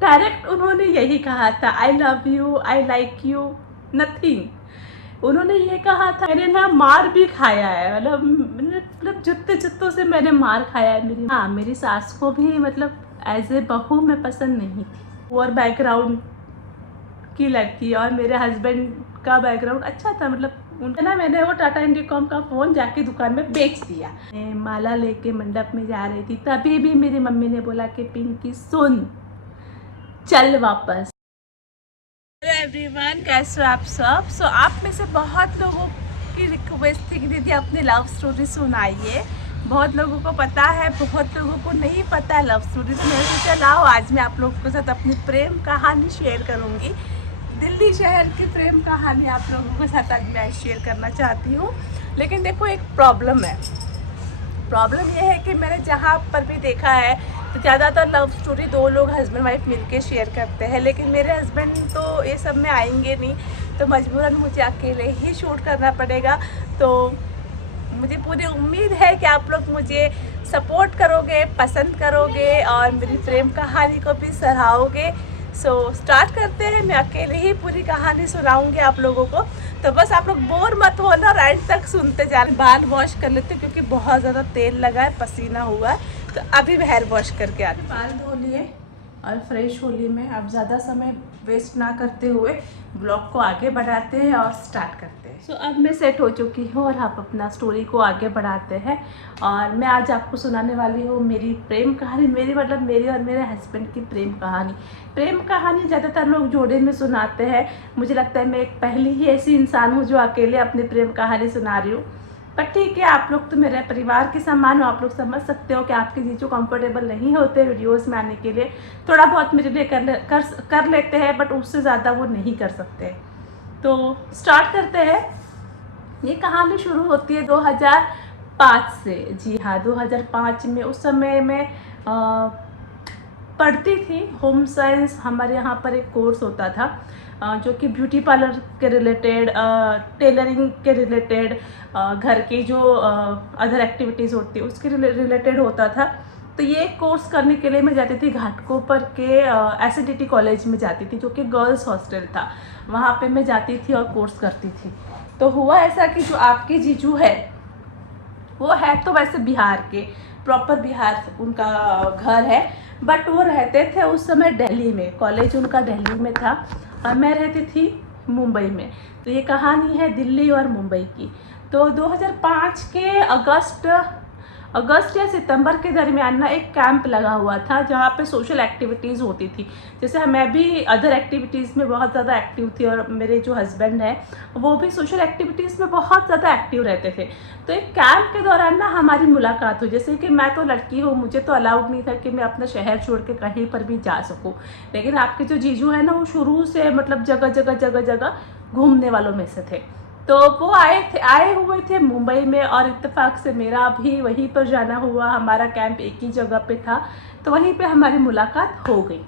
Direct उन्होंने यही कहा था, I love you, I like you, nothing. उन्होंने ये कहा था। मैंने ना मार भी खाया है, मतलब जूते जूतों से मैंने मार खाया है। मेरी सास को भी मतलब एज ए बहू मैं पसंद नहीं थी। और बैकग्राउंड की लड़की, और मेरे हस्बैंड का बैकग्राउंड अच्छा था, मतलब उनका ना मैंने वो टाटा इंडिकॉम का फ़ोन जाके दुकान में बेच दिया। मैं माला लेके मंडप में जा रही थी, तभी भी मेरी मम्मी ने बोला कि पिंकी सुन, चल वापस। हेलो एवरीवन, कैसे हो आप सब? आप में से बहुत लोगों की रिक्वेस्ट थी कि दीदी अपनी लव स्टोरी सुनाइए। बहुत लोगों को पता है, बहुत लोगों को नहीं पता है लव स्टोरी। तो मैंने सोचा लाओ आज मैं आप लोगों के साथ अपनी प्रेम कहानी शेयर करूंगी। दिल्ली शहर की प्रेम कहानी आप लोगों के साथ आज मैं शेयर करना चाहती हूँ। लेकिन देखो, एक प्रॉब्लम है। प्रॉब्लम ये है कि मैंने जहाँ पर भी देखा है तो ज़्यादातर लव स्टोरी दो लोग हस्बैंड वाइफ मिलके शेयर करते हैं, लेकिन मेरे हस्बैंड तो ये सब में आएंगे नहीं, तो मजबूरन मुझे अकेले ही शूट करना पड़ेगा। तो मुझे पूरी उम्मीद है कि आप लोग मुझे सपोर्ट करोगे, पसंद करोगे और मेरी प्रेम कहानी को भी सराहोगे। स्टार्ट करते हैं। मैं अकेले ही पूरी कहानी सुनाऊंगी आप लोगों को, तो बस आप लोग बोर मत होना, एंड तक सुनते जाना। बाल वॉश कर लेते क्योंकि बहुत ज़्यादा तेल लगा है, पसीना हुआ है, तो अभी हेयर वॉश करके आते। बाल धो लिए और फ्रेश हो ली मैं। अब ज़्यादा समय वेस्ट ना करते हुए ब्लॉग को आगे बढ़ाते हैं और स्टार्ट करते हैं। अब मैं सेट हो चुकी हूँ और आप अपना स्टोरी को आगे बढ़ाते हैं। और मैं आज आपको सुनाने वाली हूँ मेरी प्रेम कहानी, मेरी और मेरे हस्बैंड की प्रेम कहानी। प्रेम कहानी ज़्यादातर लोग जोड़े में सुनाते हैं। मुझे लगता है मैं एक पहली ही ऐसी इंसान हूँ जो अकेले अपनी प्रेम कहानी सुना रही हूँ। पर ठीक है, आप लोग तो मेरे परिवार के समान हो, आप लोग समझ सकते हो कि आपके जीजू कंफर्टेबल नहीं होते वीडियोस में आने के लिए। थोड़ा बहुत मेरे लिए कर लेते हैं, बट उससे ज़्यादा वो नहीं कर सकते। तो स्टार्ट करते हैं। ये कहानी शुरू होती है 2005 से। जी हाँ, 2005 में। उस समय में पढ़ती थी होम साइंस। हमारे यहाँ पर एक कोर्स होता था जो कि ब्यूटी पार्लर के रिलेटेड, टेलरिंग के रिलेटेड, घर की जो अदर एक्टिविटीज़ होती है उसके रिलेटेड होता था। तो ये कोर्स करने के लिए मैं जाती थी घाटकोपर के एसएनडीटी कॉलेज में जाती थी, जो कि गर्ल्स हॉस्टल था। वहाँ पे मैं जाती थी और कोर्स करती थी। तो हुआ ऐसा कि जो आपके जीजू है वो है तो वैसे बिहार के, प्रॉपर बिहार उनका घर है, बट वो रहते थे उस समय दिल्ली में। कॉलेज उनका दिल्ली में था और मैं रहती थी मुंबई में। तो ये कहानी है दिल्ली और मुंबई की। तो 2005 के अगस्त या सितंबर के दरमियान ना एक कैंप लगा हुआ था जहाँ पे सोशल एक्टिविटीज़ होती थी। जैसे मैं भी अदर एक्टिविटीज़ में बहुत ज़्यादा एक्टिव थी और मेरे जो हस्बैंड है वो भी सोशल एक्टिविटीज़ में बहुत ज़्यादा एक्टिव रहते थे। तो एक कैंप के दौरान ना हमारी मुलाकात हुई। जैसे कि मैं तो लड़की हूँ, मुझे तो अलाउड नहीं था कि मैं अपना शहर छोड़ के कहीं पर भी जा सकूँ, लेकिन आपके जो जीजू है ना वो शुरू से मतलब जगह जगह घूमने वालों में से थे। तो वो आए हुए थे मुंबई में, और इत्तेफाक से मेरा भी वहीं पर जाना हुआ। हमारा कैंप एक ही जगह पे था, तो वहीं पे हमारी मुलाकात हो गई।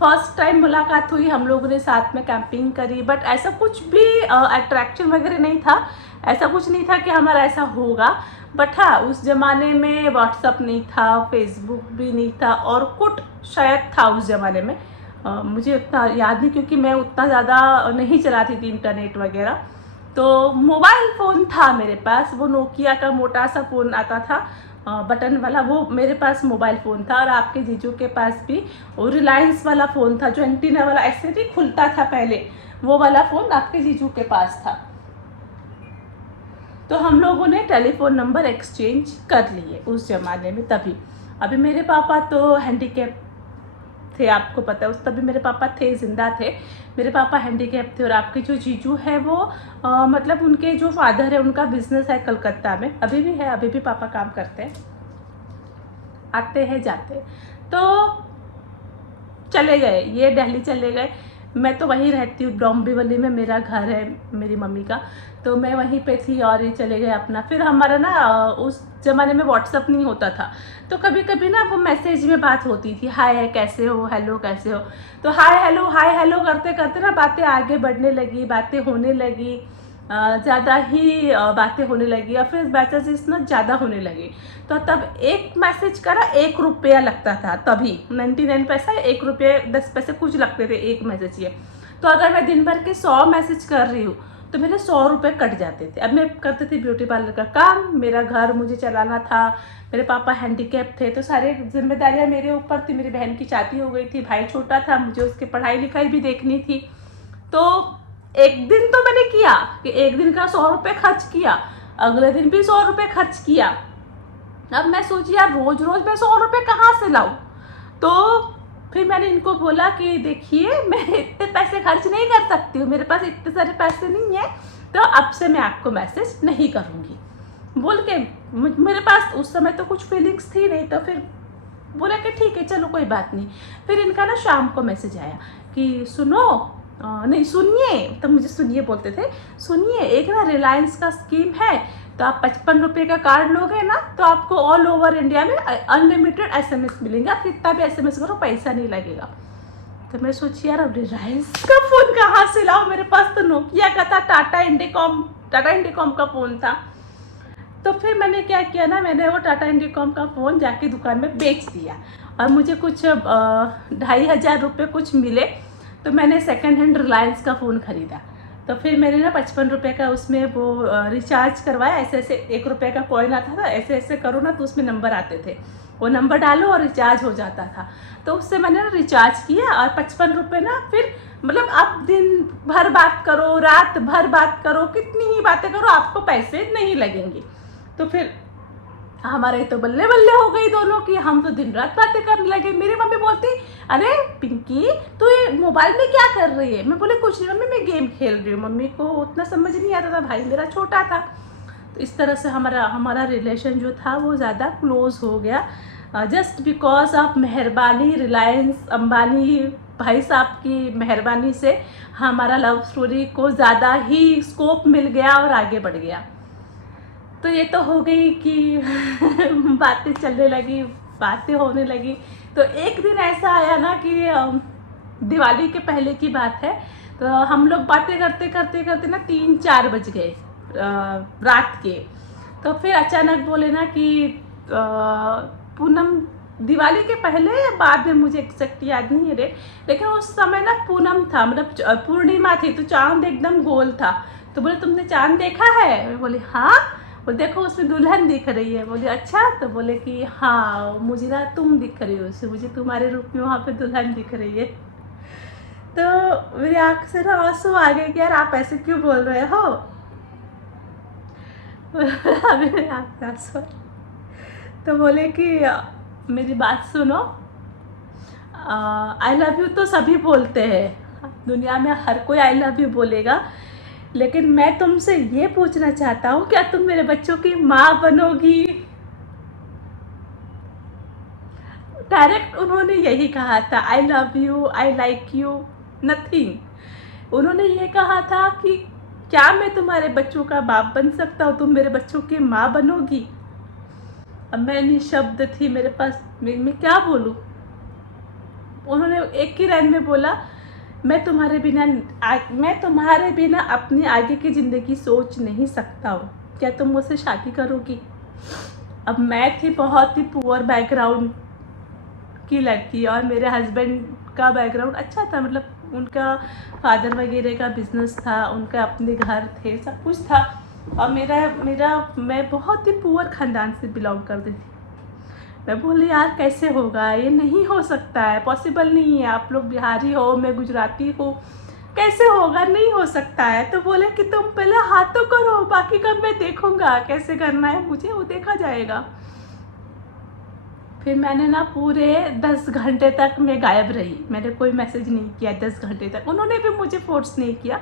फर्स्ट टाइम मुलाकात हुई, हम लोगों ने साथ में कैंपिंग करी, बट ऐसा कुछ भी अट्रैक्शन वगैरह नहीं था। ऐसा कुछ नहीं था कि हमारा ऐसा होगा। बट हाँ, उस ज़माने में व्हाट्सअप नहीं था, फेसबुक भी नहीं था, और कुछ शायद था उस ज़माने में। मुझे उतना याद नहीं क्योंकि मैं उतना ज़्यादा नहीं चलाती थी इंटरनेट वगैरह। तो मोबाइल फ़ोन था मेरे पास, वो नोकिया का मोटा सा फ़ोन आता था बटन वाला, वो मेरे पास मोबाइल फ़ोन था। और आपके जीजू के पास भी वो रिलायंस वाला फ़ोन था जो एंटीना वाला ऐसे भी खुलता था पहले, वो वाला फ़ोन आपके जीजू के पास था। तो हम लोगों ने टेलीफोन नंबर एक्सचेंज कर लिए उस ज़माने में तभी। अभी मेरे पापा तो हैंडीकैप थे, आपको पता है, उस तभी मेरे पापा थे, जिंदा थे। मेरे पापा हैंडीकैप थे। और आपके जो जीजू है वो मतलब उनके जो फादर है उनका बिजनेस है कलकत्ता में, अभी भी है, अभी भी पापा काम करते हैं, आते हैं जाते हैं। तो चले गए, ये दिल्ली चले गए। मैं तो वहीं रहती हूँ, डोंबिवली में मेरा घर है मेरी मम्मी का, तो मैं वहीं पे थी और ये चले गए अपना। फिर हमारा ना उस ज़माने में व्हाट्सअप नहीं होता था, तो कभी कभी ना वो मैसेज में बात होती थी, हाय कैसे हो, हेलो कैसे हो। तो हाय हेलो करते करते ना बातें आगे बढ़ने लगी, बातें होने लगी। ज़्यादा ही बातें होने लगी या फिर मैसेजेस ना ज़्यादा होने लगी। तो तब एक मैसेज का ना 1 रुपया लगता था, तभी 99 पैसा 1 रुपये 10 पैसे कुछ लगते थे एक मैसेज के। तो अगर मैं दिन भर के 100 मैसेज कर रही हूँ तो मेरे 100 रुपये कट जाते थे। अब मैं करती थी ब्यूटी पार्लर का काम, मेरा घर मुझे चलाना था, मेरे पापा हैंडीकैप थे, तो सारे जिम्मेदारियाँ मेरे ऊपर थी। मेरी बहन की शादी हो गई थी, भाई छोटा था, मुझे उसकी पढ़ाई लिखाई भी देखनी थी। तो एक दिन तो मैंने किया कि एक दिन का 100 रुपये खर्च किया, अगले दिन भी 100 रुपये खर्च किया। अब मैं सोची यार रोज रोज मैं 100 रुपये कहाँ से लाऊं। तो फिर मैंने इनको बोला कि देखिए मैं इतने पैसे खर्च नहीं कर सकती हूँ, मेरे पास इतने सारे पैसे नहीं है, तो अब से मैं आपको मैसेज नहीं करूँगी बोल के। मेरे पास उस समय तो कुछ फीलिंग्स थी नहीं, तो फिर बोला कि ठीक है चलो कोई बात नहीं। फिर इनका ना शाम को मैसेज आया कि सुनो, नहीं सुनिए, तब मुझे सुनिए बोलते थे, सुनिए एक ना रिलायंस का स्कीम है, तो आप 55 रुपये का कार्ड लोगे ना तो आपको ऑल ओवर इंडिया में अनलिमिटेड एसएमएस मिलेंगे, आप कितना भी एसएमएस करो पैसा नहीं लगेगा। तो मैं सोची यार अब रिलायंस का फ़ोन कहाँ से लाऊं, मेरे पास तो नोकिया का था, टाटा इंडिकॉम का फ़ोन था। तो फिर मैंने क्या किया ना, मैंने वो टाटा इंडिकॉम का फ़ोन जाके दुकान में बेच दिया और मुझे कुछ 2,500 रुपये कुछ मिले। तो मैंने सेकंड हैंड रिलायंस का फ़ोन ख़रीदा। तो फिर मैंने ना 55 रुपये का उसमें वो रिचार्ज करवाया। ऐसे ऐसे 1 रुपये का कॉइन आता था, ऐसे ऐसे करो ना तो उसमें नंबर आते थे, वो नंबर डालो और रिचार्ज हो जाता था। तो उससे मैंने ना रिचार्ज किया और 55 रुपये ना फिर मतलब आप दिन भर बात करो, रात भर बात करो, कितनी ही बातें करो, आपको पैसे नहीं लगेंगे। तो फिर हमारे तो बल्ले बल्ले हो गई दोनों की, हम तो दिन रात बातें करने लगे। मेरी मम्मी बोलती अरे पिंकी तू ये मोबाइल में क्या कर रही है। मैं बोले कुछ नहीं मम्मी, मैं गेम खेल रही हूँ। मम्मी को उतना समझ नहीं आता था, भाई मेरा छोटा था। तो इस तरह से हमारा रिलेशन जो था वो ज़्यादा क्लोज हो गया, जस्ट बिकॉज ऑफ मेहरबानी रिलायंस अंबानी भाई साहब की मेहरबानी से हमारा लव स्टोरी को ज़्यादा ही स्कोप मिल गया और आगे बढ़ गया। तो ये तो हो गई कि बातें चलने लगी, बातें होने लगी। तो एक दिन ऐसा आया ना कि दिवाली के पहले की बात है, तो हम लोग बातें करते करते करते ना 3-4 बज गए रात के। तो फिर अचानक बोले ना कि पूनम, दिवाली के पहले या बाद में मुझे एग्जैक्ट याद नहीं है रे, लेकिन उस समय ना पूनम था, मतलब पूर्णिमा थी, तो चांद एकदम गोल था। तो बोले तुमने चांद देखा है। मैं बोली हाँ। बोले देखो उसमें दुल्हन दिख रही है। बोले अच्छा। तो बोले कि हाँ मुझे ना तुम दिख रही हो उससे, मुझे तुम्हारे रूप में वहाँ पे दुल्हन दिख रही है। तो मेरी आँख से ना आंसू आ गए कि यार आप ऐसे क्यों बोल रहे हो। अभी मेरी आँख से आंसू। तो बोले कि मेरी बात सुनो, आई लव यू तो सभी बोलते हैं, दुनिया में हर कोई आई लव यू बोलेगा, लेकिन मैं तुमसे ये पूछना चाहता हूँ क्या तुम मेरे बच्चों की माँ बनोगी। डायरेक्ट उन्होंने यही कहा था, I love you, I like you, nothing. उन्होंने ये कहा था कि क्या मैं तुम्हारे बच्चों का बाप बन सकता हूँ, तुम मेरे बच्चों की माँ बनोगी। अब मैं निशब्द थी, मेरे पास मैं क्या बोलूँ। उन्होंने एक ही लाइन में बोला, मैं तुम्हारे बिना अपनी आगे की ज़िंदगी सोच नहीं सकता हूँ, क्या तुम मुझसे शादी करोगी। अब मैं थी बहुत ही पुअर बैकग्राउंड की लड़की और मेरे हस्बैंड का बैकग्राउंड अच्छा था, मतलब उनका फादर वगैरह का बिजनेस था, उनका अपने घर थे, सब कुछ था। और मैं बहुत ही पुअर ख़ानदान से बिलोंग करती थी। मैं बोली यार कैसे होगा, ये नहीं हो सकता है, पॉसिबल नहीं है, आप लोग बिहारी हो, मैं गुजराती हूँ, कैसे होगा, नहीं हो सकता है। तो बोले कि तुम पहले हाथ तो करो, बाकी कब मैं देखूँगा कैसे करना है मुझे, वो देखा जाएगा। फिर मैंने ना पूरे 10 घंटे तक मैं गायब रही, मैंने कोई मैसेज नहीं किया 10 घंटे तक। उन्होंने भी मुझे फोर्स नहीं किया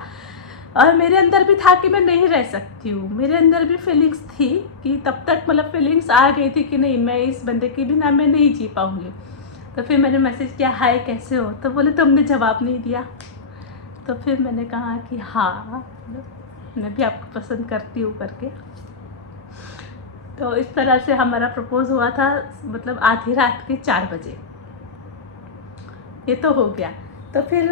और मेरे अंदर भी था कि मैं नहीं रह सकती हूँ, मेरे अंदर भी फीलिंग्स थी कि तब तक मतलब फीलिंग्स आ गई थी कि नहीं मैं इस बंदे के बिना मैं नहीं जी पाऊँगी। तो फिर मैंने मैसेज किया हाय कैसे हो, तो बोले तुमने जवाब नहीं दिया। तो फिर मैंने कहा कि हाँ मैं भी आपको पसंद करती हूँ करके। तो इस तरह से हमारा प्रपोज हुआ था, मतलब आधी रात के 4 बजे। ये तो हो गया। तो फिर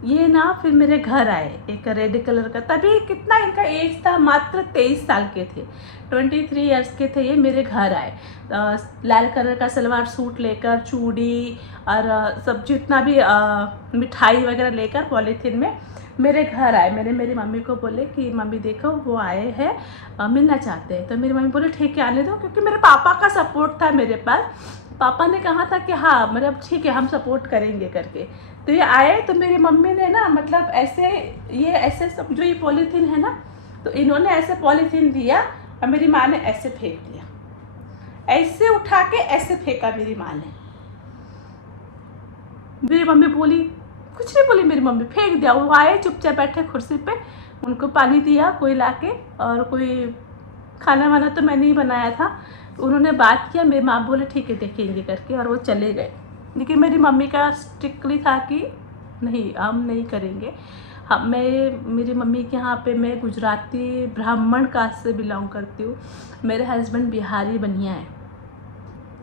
ये ना फिर मेरे घर आए एक रेड कलर का, तभी कितना इनका एज था, मात्र 23 साल के थे, 23 ईयर्स के थे। ये मेरे घर आए लाल कलर का सलवार सूट लेकर, चूड़ी और सब जितना भी मिठाई वगैरह लेकर पॉलीथीन में मेरे घर आए। मैंने मेरी मम्मी को बोले कि मम्मी देखो वो आए हैं मिलना चाहते हैं। तो मेरी मम्मी बोले ठीक है आने दो, क्योंकि मेरे पापा का सपोर्ट था मेरे पास। पापा ने कहा था कि हाँ मतलब ठीक है हम सपोर्ट करेंगे करके। तो ये आए तो मेरी मम्मी ने ना मतलब ऐसे ये ऐसे सब जो ये पॉलीथीन है ना, तो इन्होंने ऐसे पॉलीथीन दिया और मेरी माँ ने ऐसे फेंक दिया, ऐसे उठा के ऐसे फेंका मेरी माँ ने। मेरी मम्मी बोली, कुछ नहीं बोली मेरी मम्मी, फेंक दिया। वो आए चुपचाप बैठे कुर्सी पे, उनको पानी दिया कोई लाके, और कोई खाना वाना तो मैंने ही बनाया था। उन्होंने बात किया, मेरी माँ बोले ठीक है देखेंगे करके, और वो चले गए। लेकिन मेरी मम्मी का स्ट्रिक्टली था कि नहीं हम नहीं करेंगे। हाँ मेरी मम्मी के यहाँ पे मैं गुजराती ब्राह्मण कास्ट से बिलोंग करती हूँ। मेरे हस्बैंड बिहारी बनिया है।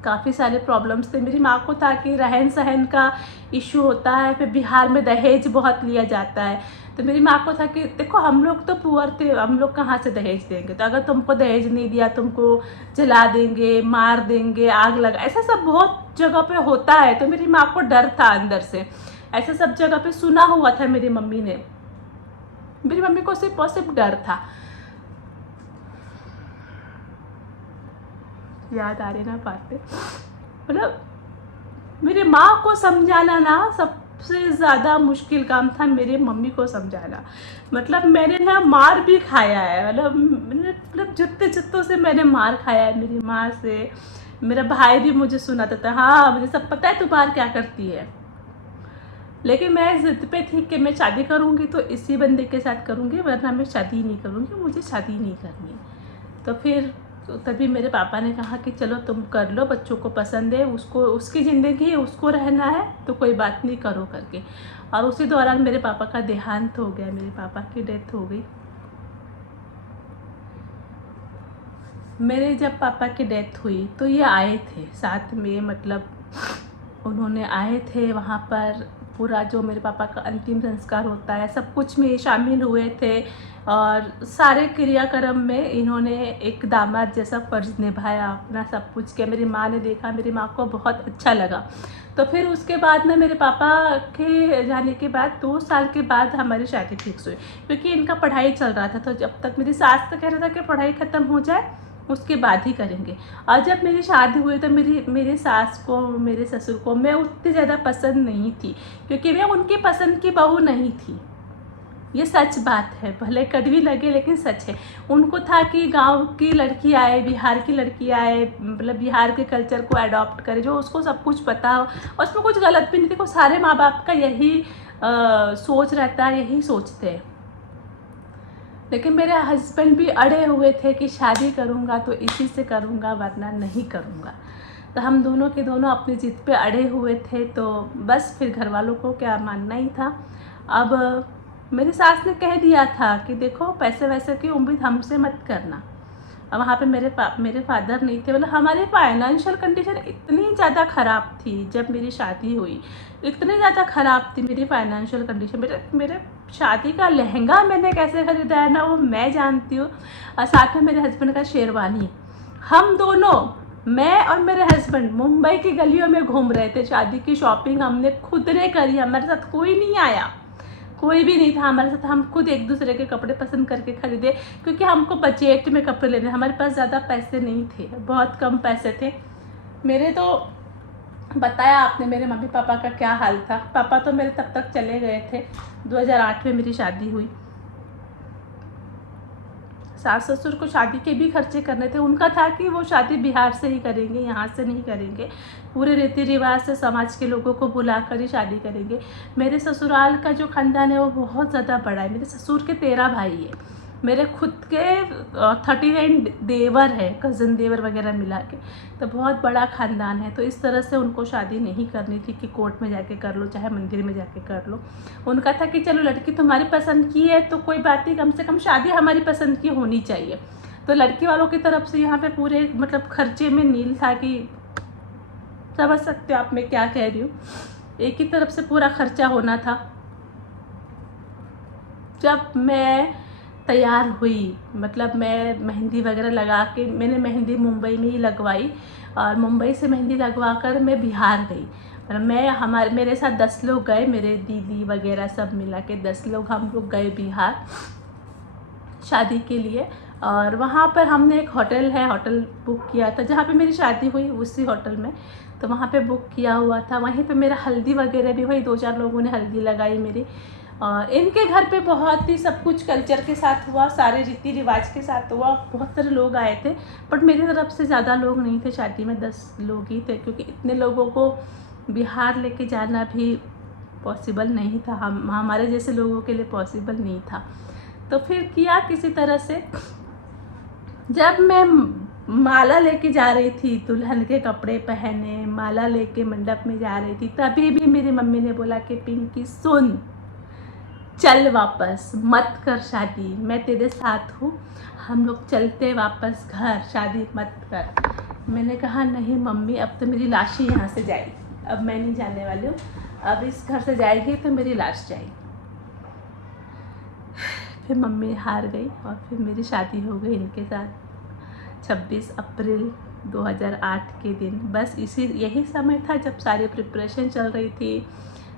काफ़ी सारे प्रॉब्लम्स थे। मेरी माँ को था कि रहन सहन का इशू होता है, फिर बिहार में दहेज बहुत लिया जाता है। तो मेरी माँ को था कि देखो हम लोग तो पुअर थे, हम लोग कहाँ से दहेज देंगे, तो अगर तुमको दहेज नहीं दिया तुमको जला देंगे, मार देंगे, आग लगा, ऐसा सब बहुत जगह पे होता है। तो मेरी माँ को डर था अंदर से, ऐसा सब जगह पे सुना हुआ था मेरी मम्मी ने। मेरी मम्मी को सिर्फ और सिर्फ डर था। याद आ रही ना बातें, मतलब मेरी माँ को समझाना ना सबसे ज़्यादा मुश्किल काम था, मेरी मम्मी को समझाना। मतलब मैंने ना मार भी खाया है, मतलब जुत्ते जुत्तों से मैंने मार खाया है मेरी माँ से। मेरा भाई भी मुझे सुनाता था, हाँ मुझे सब पता है तू बाहर क्या करती है। लेकिन मैं ज़िद पे थी कि मैं शादी करूँगी तो इसी बंदे के साथ करूँगी, वरना मैं शादी नहीं करूँगी, मुझे शादी नहीं करनी। तो फिर तभी मेरे पापा ने कहा कि चलो तुम कर लो, बच्चों को पसंद है, उसको उसकी ज़िंदगी है, उसको रहना है तो कोई बात नहीं करो करके। और उसी दौरान मेरे पापा का देहांत हो गया, मेरे पापा की डेथ हो गई। मेरे जब पापा की डेथ हुई तो ये आए थे साथ में, मतलब उन्होंने आए थे वहाँ पर। पूरा जो मेरे पापा का अंतिम संस्कार होता है सब कुछ में शामिल हुए थे, और सारे क्रियाक्रम में इन्होंने एक दामाद जैसा फ़र्ज़ निभाया, अपना सब कुछ किया। मेरी माँ ने देखा, मेरी माँ को बहुत अच्छा लगा। तो फिर उसके बाद ना मेरे पापा के जाने के बाद 2 साल के बाद हमारी शादी फिक्स हुई, क्योंकि इनका पढ़ाई चल रहा था। तो जब तक मेरी सास तो कह रहा था कि पढ़ाई ख़त्म हो जाए उसके बाद ही करेंगे। और जब मेरी शादी हुई तो मेरी सास को, मेरे ससुर को मैं उतनी ज़्यादा पसंद नहीं थी, क्योंकि मैं उनकी पसंद की बहू नहीं थी। ये सच बात है, भले कड़वी लगे लेकिन सच है। उनको था कि गांव की लड़की आए, बिहार की लड़की आए, मतलब बिहार के कल्चर को अडॉप्ट करे, जो उसको सब कुछ पता हो, और उसमें कुछ गलत भी नहीं। देखो सारे माँ बाप का यही सोच रहता है, यही सोचते हैं। लेकिन मेरे हस्बैंड भी अड़े हुए थे कि शादी करूँगा तो इसी से करूँगा, वरना नहीं करूँगा। तो हम दोनों के दोनों अपनी ज़िद पे अड़े हुए थे। तो बस फिर घर वालों को क्या मानना ही था। अब मेरी सास ने कह दिया था कि देखो पैसे वैसे की उम्मीद हमसे मत करना। अब वहाँ पे मेरे फादर नहीं थे, मतलब हमारी फाइनेंशियल कंडीशन इतनी ज़्यादा ख़राब थी जब मेरी शादी हुई, इतनी ज़्यादा ख़राब थी मेरी फाइनेंशियल कंडीशन। मेरे शादी का लहंगा मैंने कैसे ख़रीदा है ना वो मैं जानती हूँ, और साथ में मेरे हस्बैंड का शेरवानी। हम दोनों, मैं और मेरे हस्बैंड, मुंबई की गलियों में घूम रहे थे। शादी की शॉपिंग हमने खुद ने करी, हमारे साथ कोई नहीं आया, कोई भी नहीं था हमारे साथ। हम खुद एक दूसरे के कपड़े पसंद करके ख़रीदे, क्योंकि हमको बजट में कपड़े लेने, हमारे पास ज़्यादा पैसे नहीं थे, बहुत कम पैसे थे मेरे। तो बताया आपने मेरे मम्मी पापा का क्या हाल था। पापा तो मेरे तब तक चले गए थे, 2008 में मेरी शादी हुई। सास ससुर को शादी के भी खर्चे करने थे। उनका था कि वो शादी बिहार से ही करेंगे, यहाँ से नहीं करेंगे, पूरे रीति रिवाज से समाज के लोगों को बुलाकर ही शादी करेंगे। मेरे ससुराल का जो ख़ानदान है वो बहुत ज़्यादा बड़ा है। मेरे ससुर के 13 भाई है, मेरे खुद के 39 देवर है, कज़न देवर वगैरह मिला के, तो बहुत बड़ा ख़ानदान है। तो इस तरह से उनको शादी नहीं करनी थी कि कोर्ट में जाके कर लो, चाहे मंदिर में जाके कर लो। उनका था कि चलो लड़की तुम्हारी पसंद की है तो कोई बात नहीं, कम से कम शादी हमारी पसंद की होनी चाहिए। तो लड़की वालों की तरफ से यहाँ पे पूरे मतलब खर्चे में नील था कि समझ सकते हो आप मैं क्या कह रही हूँ, एक ही तरफ से पूरा खर्चा होना था। जब मैं तैयार हुई, मतलब मैं मेहंदी वगैरह लगा के, मैंने मेहंदी मुंबई में ही लगवाई और मुंबई से मेहंदी लगवा कर मैं बिहार गई। मेरे साथ 10 लोग गए, मेरे दीदी वगैरह सब मिला के 10 लोग हम लोग गए बिहार शादी के लिए। और वहाँ पर हमने एक होटल बुक किया था जहाँ पे मेरी शादी हुई, उसी होटल में। तो वहाँ पे बुक किया हुआ था, वहीं पे मेरा हल्दी वगैरह भी हुई, 2-4 लोगों ने हल्दी लगाई मेरी। इनके घर पे बहुत ही सब कुछ कल्चर के साथ हुआ, सारे रीति रिवाज के साथ हुआ, बहुत सारे लोग आए थे। बट मेरी तरफ से ज़्यादा लोग नहीं थे, शादी में 10 लोग ही थे, क्योंकि इतने लोगों को बिहार लेके जाना भी पॉसिबल नहीं था, हमारे जैसे लोगों के लिए पॉसिबल नहीं था। तो फिर किया किसी तरह से। जब मैं माला लेके जा रही थी, दुल्हन के कपड़े पहने माला लेके मंडप में जा रही थी, तभी भी मेरी मम्मी ने बोला कि पिंकी सुन, चल वापस, मत कर शादी, मैं तेरे साथ हूँ, हम लोग चलते वापस घर, शादी मत कर। मैंने कहा नहीं मम्मी, अब तो मेरी लाश ही यहाँ से जाएगी, अब मैं नहीं जाने वाली हूँ, अब इस घर से जाएगी तो मेरी लाश जाएगी। फिर मम्मी हार गई और फिर मेरी शादी हो गई इनके साथ 26 अप्रैल 2008 के दिन। बस यही समय था जब सारी प्रिपरेशन चल रही थी,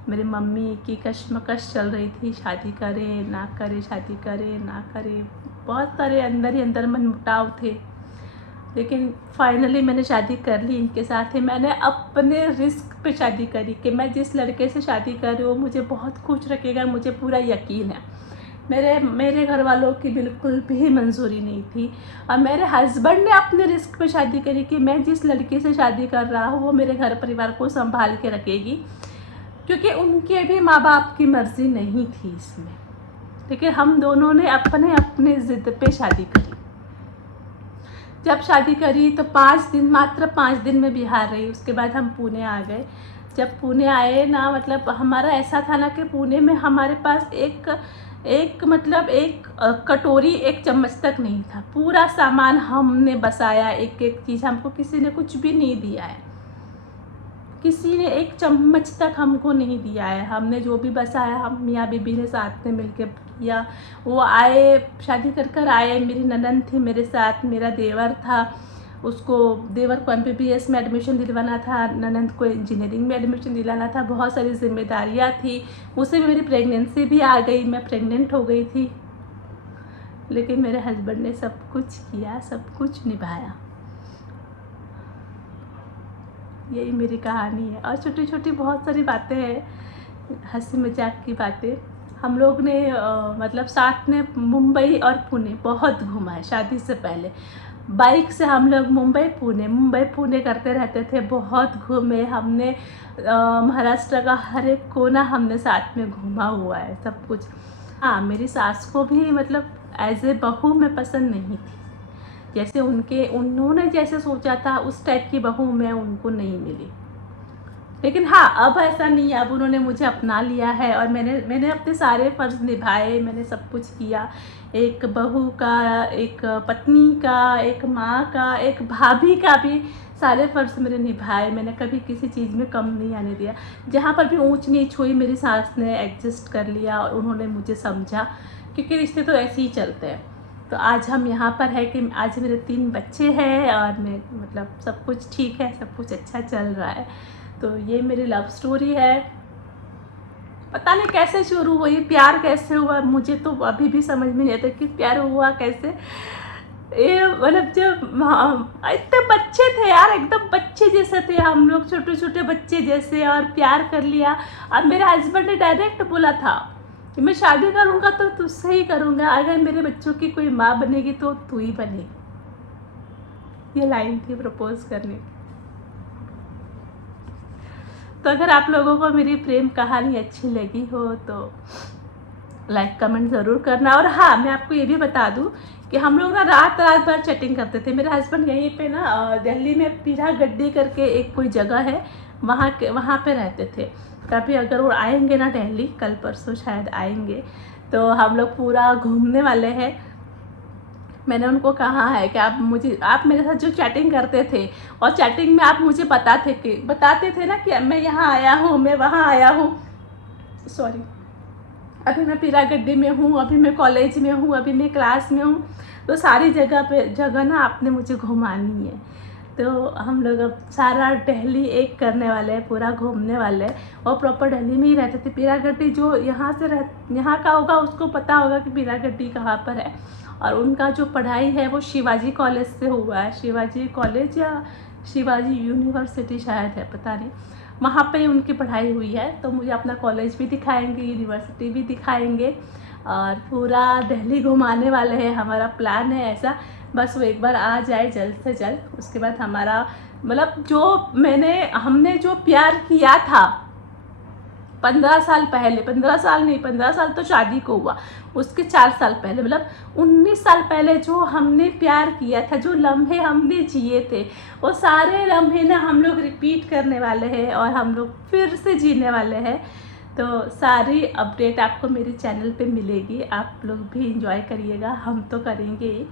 मेरी मम्मी की कश्मकश चल रही थी, शादी करे ना करे, शादी करे ना करे, बहुत सारे अंदर ही अंदर मनमुटाव थे। लेकिन फाइनली मैंने शादी कर ली इनके साथ ही। मैंने अपने रिस्क पे शादी करी कि मैं जिस लड़के से शादी कर रही हूँ मुझे बहुत खुश रखेगा, मुझे पूरा यकीन है। मेरे घर वालों की बिल्कुल भी मंजूरी नहीं थी और मेरे हस्बैंड ने अपने रिस्क पे शादी करी कि मैं जिस लड़की से शादी कर रहा हूँ वो मेरे घर परिवार को संभाल के रखेगी, क्योंकि उनके भी माँ बाप की मर्ज़ी नहीं थी इसमें। लेकिन हम दोनों ने अपने अपने ज़िद पे शादी करी। जब शादी करी तो मात्र 5 दिन में बिहार रही, उसके बाद हम पुणे आ गए। जब पुणे आए ना, मतलब हमारा ऐसा था ना कि पुणे में हमारे पास एक कटोरी, एक चम्मच तक नहीं था। पूरा सामान हमने बसाया, एक एक चीज़, हमको किसी ने कुछ भी नहीं दिया है, किसी ने एक चम्मच तक हमको नहीं दिया है। हमने जो भी बसाया हम मियाँ बीबी ने साथ में मिलके किया। वो आए, शादी कर आए, मेरी ननद थी मेरे साथ, मेरा देवर था, देवर को MBBS में एडमिशन दिलवाना था, ननद को इंजीनियरिंग में एडमिशन दिलाना था, बहुत सारी जिम्मेदारियां थी। उससे भी मेरी प्रेगनेंसी भी आ गई, मैं प्रेग्नेंट हो गई थी। लेकिन मेरे हस्बैंड ने सब कुछ किया, सब कुछ निभाया। यही मेरी कहानी है। और छोटी छोटी बहुत सारी बातें हैं, हंसी मजाक की बातें। हम लोग ने मतलब साथ में मुंबई और पुणे बहुत घूमा है शादी से पहले। बाइक से हम लोग मुंबई पुणे करते रहते थे, बहुत घूमे हमने। महाराष्ट्र का हर एक कोना हमने साथ में घूमा हुआ है, सब कुछ। हाँ, मेरी सास को भी मतलब एज ए बहू में पसंद नहीं थी, जैसे उन्होंने जैसे सोचा था उस टाइप की बहू मैं उनको नहीं मिली। लेकिन हाँ, अब ऐसा नहीं है, अब उन्होंने मुझे अपना लिया है और मैंने अपने सारे फ़र्ज़ निभाए, मैंने सब कुछ किया। एक बहू का, एक पत्नी का, एक माँ का, एक भाभी का भी सारे फ़र्ज़ मैंने निभाए। मैंने कभी किसी चीज़ में कम नहीं आने दिया। जहाँ पर भी ऊंच नीच हुई मेरी सास ने एडजस्ट कर लिया और उन्होंने मुझे समझा, क्योंकि रिश्ते तो ऐसे ही चलते हैं। तो आज हम यहाँ पर है कि आज मेरे 3 बच्चे हैं और मैं मतलब सब कुछ ठीक है, सब कुछ अच्छा चल रहा है। तो ये मेरी लव स्टोरी है। पता नहीं कैसे शुरू हुई, प्यार कैसे हुआ, मुझे तो अभी भी समझ में नहीं आता कि प्यार हुआ कैसे। ये मतलब जब इतने बच्चे थे यार, एकदम बच्चे जैसे थे हम लोग, छोटे छोटे बच्चे जैसे, और प्यार कर लिया। अब मेरे हस्बैंड ने डायरेक्ट बोला था कि मैं शादी करूँगा तो तुझसे ही करूँगा, अगर मेरे बच्चों की कोई माँ बनेगी तो तू ही बनेगी। ये लाइन थी प्रपोज करने की। तो अगर आप लोगों को मेरी प्रेम कहानी अच्छी लगी हो तो लाइक कमेंट ज़रूर करना। और हाँ, मैं आपको ये भी बता दूँ कि हम लोग ना रात भर चैटिंग करते थे। मेरे हस्बैंड यहीं पे ना दिल्ली में पीढ़ा गड्डी करके एक कोई जगह है, वहाँ पे रहते थे। कभी अगर वो आएंगे ना दिल्ली, कल परसों शायद आएंगे, तो हम लोग पूरा घूमने वाले हैं। मैंने उनको कहा है कि आप मेरे साथ जो चैटिंग करते थे और चैटिंग में आप मुझे बताते थे ना कि मैं यहाँ आया हूँ, मैं वहाँ आया हूँ, सॉरी, अभी मैं पीरागड्डी में हूँ, अभी मैं कॉलेज में हूँ, अभी मैं क्लास में हूँ, तो सारी जगह ना आपने मुझे घुमानी है। तो हम लोग अब सारा दिल्ली एक करने वाले हैं, पूरा घूमने वाले हैं। और प्रॉपर दिल्ली में ही रहते थे। पीरागड्डी जो यहाँ का होगा उसको पता होगा कि पीरागड्डी कहाँ पर है। और उनका जो पढ़ाई है वो शिवाजी कॉलेज से हुआ है, शिवाजी कॉलेज या शिवाजी यूनिवर्सिटी शायद है, पता नहीं, वहाँ पे उनकी पढ़ाई हुई है। तो मुझे अपना कॉलेज भी दिखाएंगे, यूनिवर्सिटी भी दिखाएंगे, और पूरा दिल्ली घुमाने वाले हैं। हमारा प्लान है ऐसा, बस वो एक बार आ जाए जल्द से जल्द। उसके बाद हमारा मतलब जो हमने जो प्यार किया था 15 साल पहले, 15 साल नहीं, 15 साल तो शादी को हुआ, उसके 4 साल पहले, मतलब 19 साल पहले जो हमने प्यार किया था, जो लम्हे हमने जिए थे, वो सारे लम्हे ना हम लोग रिपीट करने वाले हैं और हम लोग फिर से जीने वाले हैं। तो सारी अपडेट आपको मेरे चैनल पे मिलेगी, आप लोग भी इंजॉय करिएगा, हम तो करेंगे ही।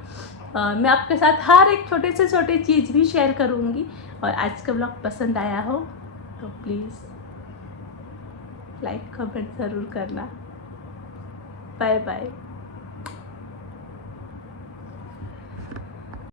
मैं आपके साथ हर एक छोटे से छोटी चीज़ भी शेयर करूँगी। और आज का ब्लॉग पसंद आया हो तो प्लीज़ लाइक कमेंट ज़रूर करना। Bye bye.